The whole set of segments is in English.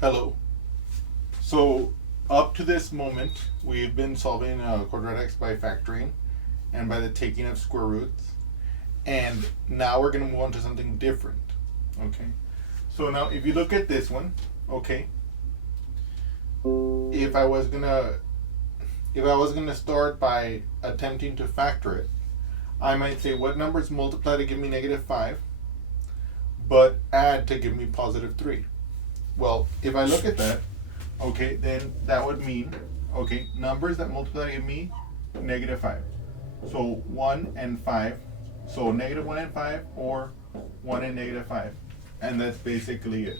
Hello. So up to this moment, we've been solving quadratics by factoring and by the taking of square roots. And now we're going to move on to something different. Okay. So now if you look at this one, okay, if I was gonna start by attempting to factor it, I might say what numbers multiply to give me -5, but add to give me +3. Well, if I look at that, okay, then that would mean, okay, numbers that multiply to give me -5. So 1 and 5. So -1 and 5 or 1 and -5. And that's basically it.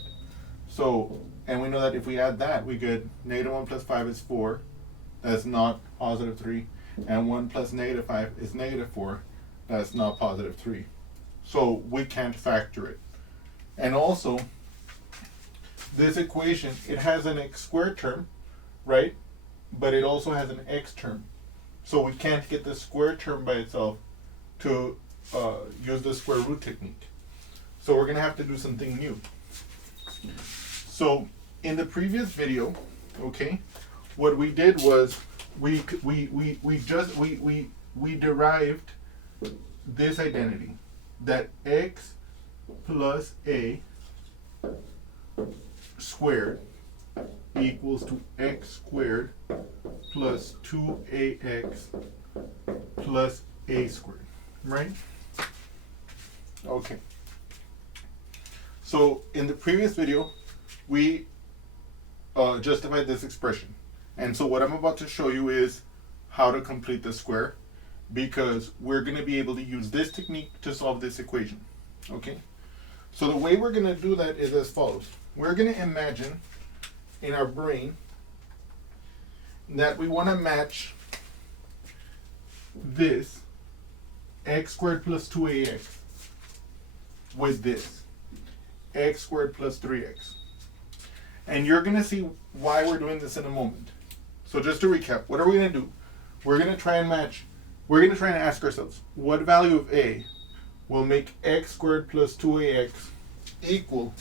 So, and we know that if we add that, we get -1 plus 5 is 4. That's not +3. And 1 plus -5 is -4. That's not +3. So we can't factor it. And also, this equation, it has an x squared term, right? But it also has an x term. So we can't get the square term by itself to use the square root technique. So we're going to have to do something new. So in the previous video, okay, what we did was we derived this identity, that x plus a squared equals to x squared plus 2ax plus a squared, right? Okay. So in the previous video, we justified this expression. And so what I'm about to show you is how to complete the square, because we're going to be able to use this technique to solve this equation. Okay? So the way we're going to do that is as follows. We're going to imagine in our brain that we want to match this x squared plus 2ax with this x squared plus 3x. And you're going to see why we're doing this in a moment. So just to recap, what are we going to do? We're going to try and ask ourselves, what value of a will make x squared plus 2ax equal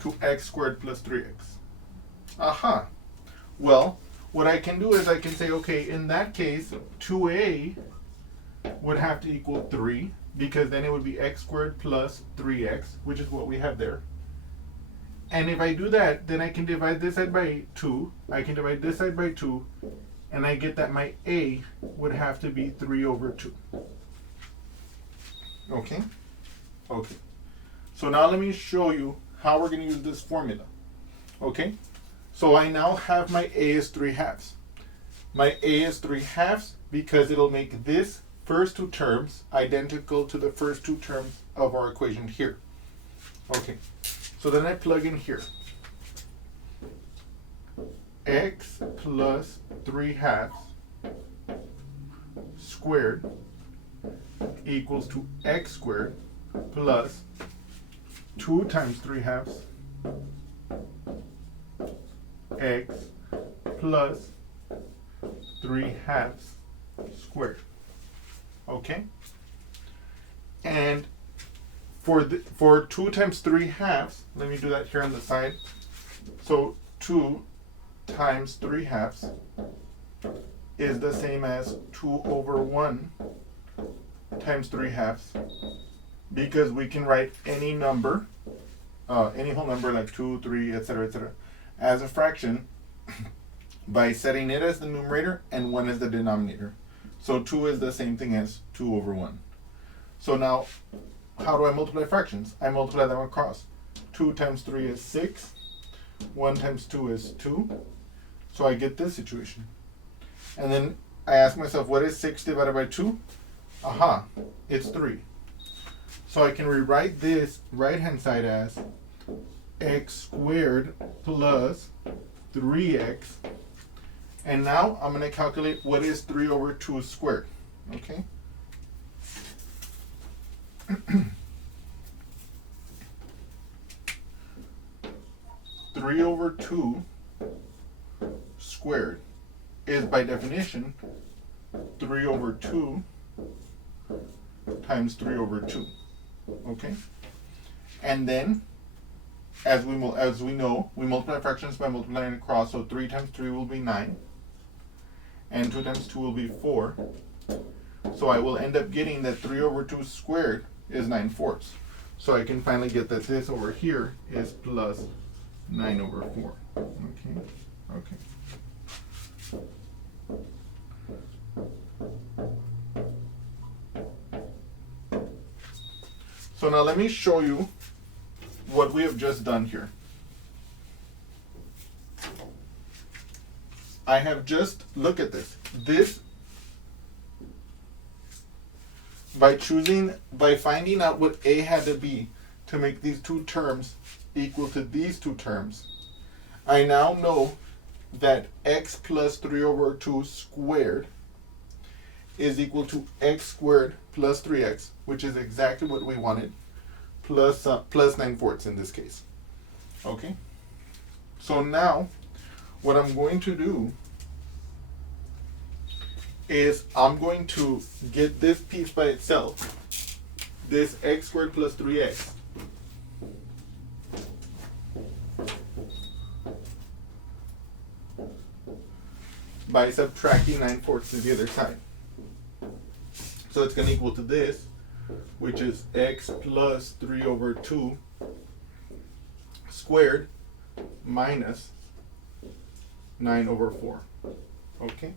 to x squared plus 3x? Aha. Well, what I can do is I can say, okay, in that case, 2a would have to equal 3, because then it would be x squared plus 3x, which is what we have there. And if I do that, then I can divide this side by 2. I can divide this side by 2, and I get that my a would have to be 3 over 2. Okay? Okay. So now let me show you how we're going to use this formula. Okay? So I now have my a is 3/2. My a is 3/2 because it'll make this first two terms identical to the first two terms of our equation here. Okay. So then I plug in here. X plus 3/2 squared equals to x squared plus 2 times 3/2 x plus 3/2 squared. Okay? And for 2 times 3/2, let me do that here on the side. So 2 times 3/2 is the same as 2 over 1 times 3/2, because we can write any number, any whole number like 2, 3, etc., as a fraction by setting it as the numerator and 1 as the denominator. So 2 is the same thing as 2 over 1. So now, how do I multiply fractions? I multiply them across. 2 times 3 is 6. 1 times 2 is 2. So I get this situation. And then I ask myself, what is 6 divided by 2? Aha, it's 3. So I can rewrite this right-hand side as x squared plus 3x. And now I'm going to calculate what is 3 over 2 squared. Okay? 3 over 2 squared is by definition 3 over 2 times 3 over 2. Okay? And then as we know, we multiply fractions by multiplying across, so 3 times 3 will be 9, and 2 times 2 will be 4. So I will end up getting that 3 over 2 squared is 9/4. So I can finally get that this over here is plus 9 over 4. Okay, okay. So now let me show you what we have just done here. I have just, look at this. This, by finding out what A had to be to make these two terms equal to these two terms, I now know that x plus 3 over 2 squared is equal to x squared plus 3x, which is exactly what we wanted, plus 9/4 in this case. Okay? So now, what I'm going to do is I'm going to get this piece by itself, this x squared plus 3x, by subtracting 9/4 to the other side. So it's going to equal to this, which is x plus 3 over 2 squared minus 9 over 4. Okay?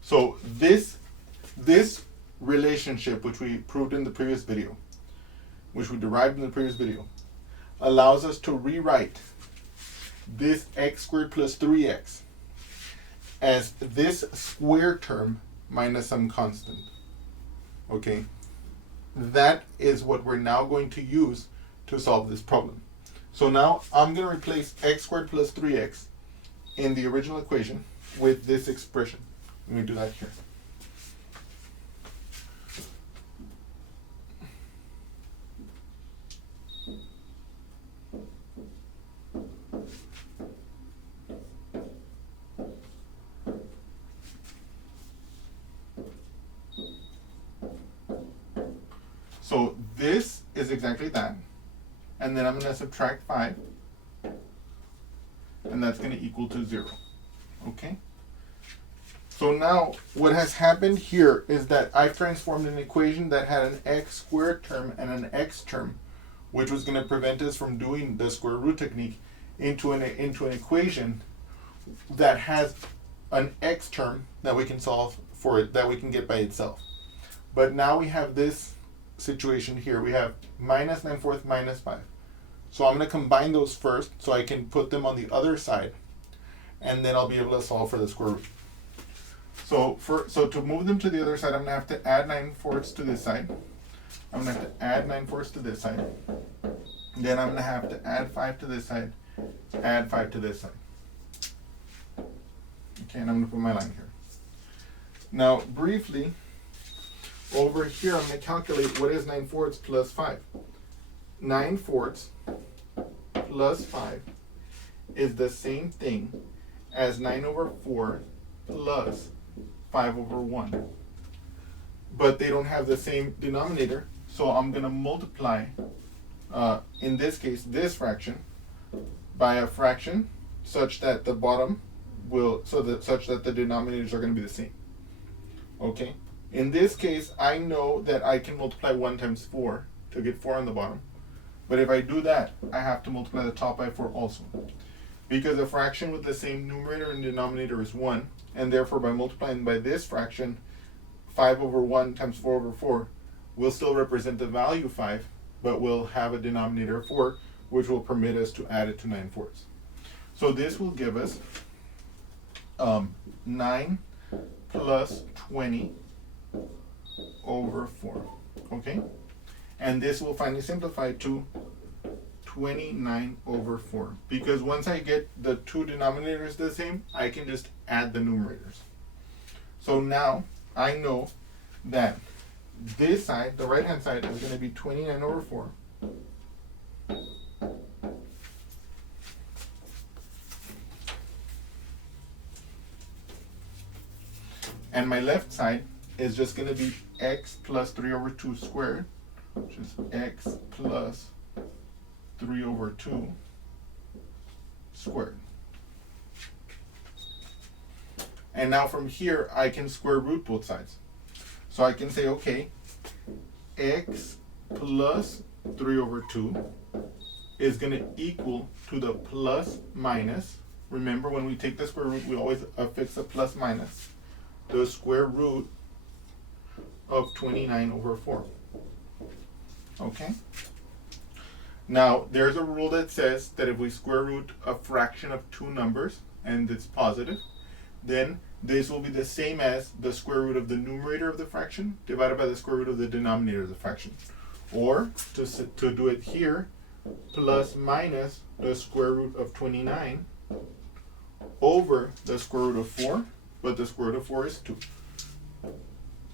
So this relationship, which we proved in the previous video, which we derived in the previous video, allows us to rewrite this x squared plus 3x as this square term minus some constant. Okay? That is what we're now going to use to solve this problem. So now I'm going to replace x squared plus 3x in the original equation with this expression. Let me do that here. So this is exactly that. And then I'm going to subtract 5. And that's going to equal to 0. Okay? So now what has happened here is that I've transformed an equation that had an x squared term and an x term, which was going to prevent us from doing the square root technique, into an equation that has an x term that we can solve for it, that we can get by itself. But now we have this situation here. We have minus 9/4 minus 5. So I'm going to combine those first so I can put them on the other side, and then I'll be able to solve for the square root. So to move them to the other side, I'm going to have to add 9/4 to this side. I'm going to have to add 9/4 to this side. Then I'm going to have to add 5 to this side, add 5 to this side. Okay, and I'm going to put my line here. Now, briefly, over here, I'm going to calculate what is 9/4 plus 5. 9/4 plus 5 is the same thing as 9 over 4 plus 5 over 1. But they don't have the same denominator, so I'm going to multiply, in this case, this fraction by a fraction such that the bottom will, such that the denominators are going to be the same. Okay? In this case, I know that I can multiply 1 times 4 to get 4 on the bottom. But if I do that, I have to multiply the top by 4 also. Because a fraction with the same numerator and denominator is 1, and therefore by multiplying by this fraction, 5 over 1 times 4 over 4 will still represent the value 5, but will have a denominator of 4, which will permit us to add it to 9/4. So this will give us 9 plus 20 over 4. Okay? And this will finally simplify to 29 over 4. Because once I get the two denominators the same, I can just add the numerators. So now I know that this side, the right hand side, is going to be 29 over 4. And my left side is just going to be x plus 3 over 2 squared which is x plus 3 over 2 squared. And now from here, I can square root both sides. So I can say, okay, x plus 3 over 2 is going to equal to the plus minus. Remember, when we take the square root, we always affix a plus minus. The square root of 29 over 4. Okay? Now, there's a rule that says that if we square root a fraction of two numbers, and it's positive, then this will be the same as the square root of the numerator of the fraction divided by the square root of the denominator of the fraction. Or, to do it here, plus minus the square root of 29 over the square root of 4, but the square root of 4 is 2.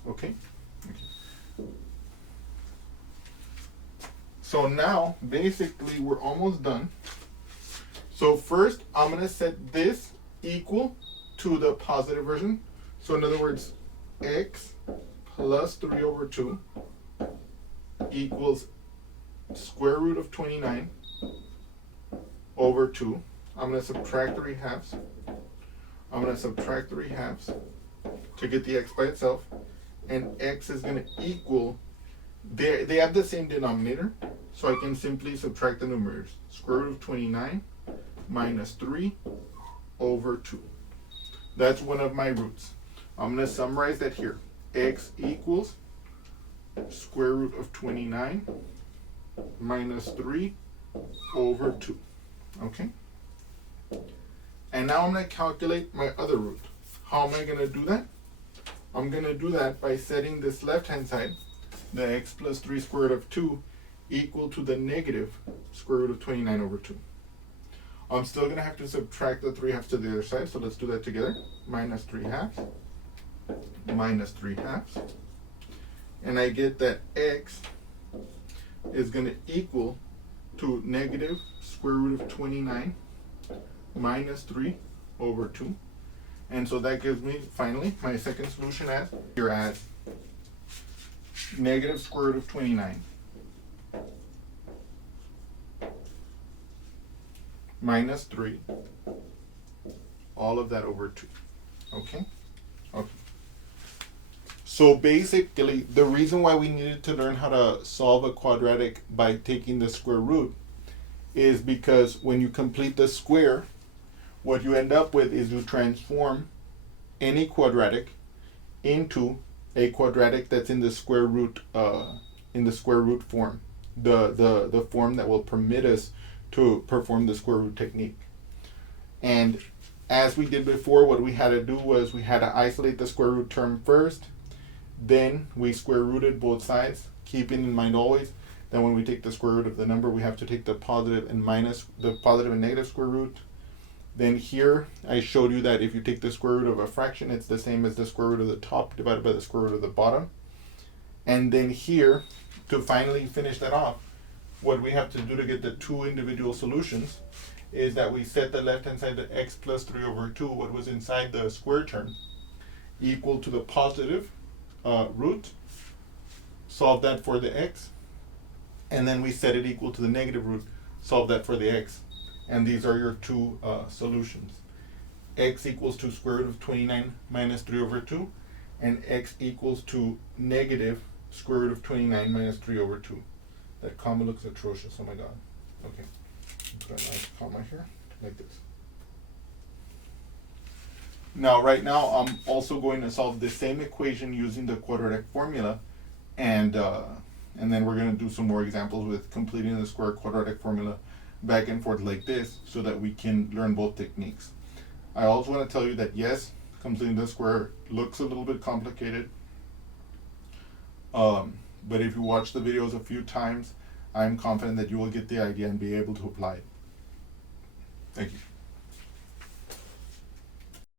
Okay? So now, basically, we're almost done. So first, I'm going to set this equal to the positive version. So in other words, x plus 3 over 2 equals square root of 29 over 2. I'm going to subtract 3 halves. I'm going to subtract 3 halves to get the x by itself. And x is going to equal, they have the same denominator, so I can simply subtract the numerators. Square root of 29 minus 3 over 2. That's one of my roots. I'm going to summarize that here. X equals square root of 29 minus 3 over 2. Okay? And now I'm going to calculate my other root. How am I going to do that? I'm going to do that by setting this left-hand side, the x plus 3 square root of 2, equal to the negative square root of 29 over 2. I'm still going to have to subtract the 3 halves to the other side, so let's do that together. Minus 3 halves, minus 3 halves. And I get that x is going to equal to negative square root of 29 minus 3 over 2. And so that gives me, finally, my second solution as, here as negative square root of 29 minus 3, all of that over 2. Okay? Okay. So basically, the reason why we needed to learn how to solve a quadratic by taking the square root is because when you complete the square, what you end up with is you transform any quadratic into a quadratic that's in the square root form, the form that will permit us to perform the square root technique. And as we did before, what we had to do was we had to isolate the square root term first, then we square rooted both sides, keeping in mind always that when we take the square root of the number, we have to take the positive and negative square root. Then here, I showed you that if you take the square root of a fraction, it's the same as the square root of the top divided by the square root of the bottom. And then here, to finally finish that off, what we have to do to get the two individual solutions is that we set the left-hand side, the x plus 3 over 2, what was inside the square term, equal to the positive root, solve that for the x, and then we set it equal to the negative root, solve that for the x. And these are your two solutions. X equals to square root of 29 minus 3 over 2, and x equals to negative square root of 29 minus 3 over 2. That comma looks atrocious, oh my god. Okay, put a nice comma here, like this. Now, right now, I'm also going to solve the same equation using the quadratic formula, and then we're going to do some more examples with completing the square quadratic formula back and forth like this so that we can learn both techniques. I also want to tell you that yes, completing the square looks a little bit complicated, but if you watch the videos a few times, I'm confident that you will get the idea and be able to apply it. Thank you.